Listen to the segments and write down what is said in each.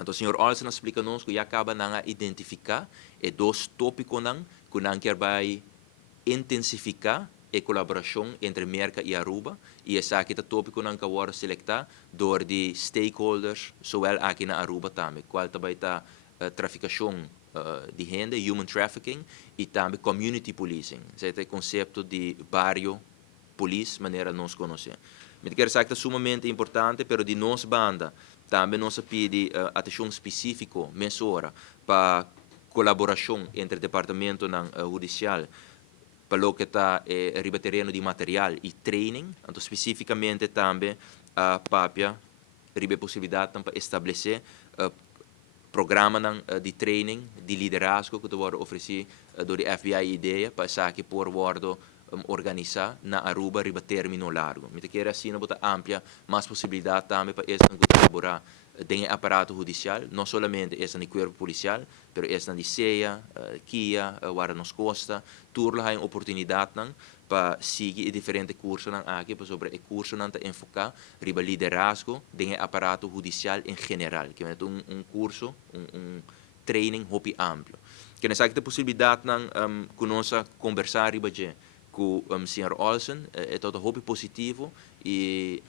Então, o senhor Olsen explica-nos que acaba na identificar e dois tópicos que não quer vai intensificar a colaboração entre Merca e Aruba e essa aqui é tópico que agora selectar door de stakeholders, zowel aqui na Aruba também, qual também está traficação de gente, human trafficking e também community policing, esse é o conceito de barrio police, maneira nós conhecemos. Me quero dizer que é sumamente importante, pero de nossa banda também nós pede atenção específica, mesura para colaboração entre o departamento judicial para o que está ribaterreno de material e training, então especificamente também a papia ribe possibilidade para estabelecer programa de training, de liderazgo que wordt oferecido door de FBI ideia para que por worden organizar na Aruba riba termino largo. Me quer assim na bota amplia, mais possibilidade também para esse colaborar com o aparato judicial, não somente esse no corpo policial, mas esse na CEA, KIA, waar nos costa, turla hay oportunidade para seguir diferentes cursos aqui, para sobre o curso te enfocar riba liderazgo com o aparato judicial em geral, que é curso, training hopi amplo. Que nessa aqui a possibilidade que nós conversar riba com o Sr. Olsen, é todo hopi positivo e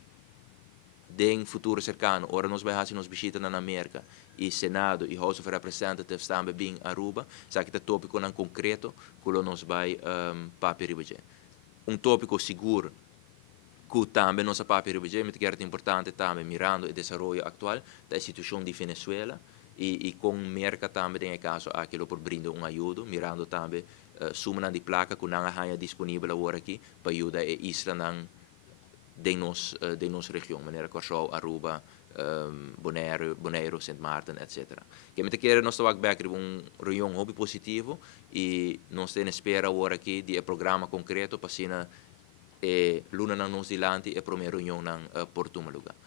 em futuro cercano, ora nós vamos nos visita na América e Senado e House of Representatives também bem Aruba, sabe que é tópico não concreto que nós vai papel tópico seguro que também nossa papel que é importante também mirando o desenvolvimento atual da situação de Venezuela e com América também tem caso aquilo por brindar ajuda, mirando também suma de placa que não há disponível agora aqui para ajudar a isla de nossa região, maneira Corsol, Aruba, Bonaire, Sint Maarten, etc. Que me quer nós estamos aqui reunião hobby positivo e nós temos espera agora aqui de programa concreto para sina luna nang nos dilante e primeira reunião nang Porto Maluga.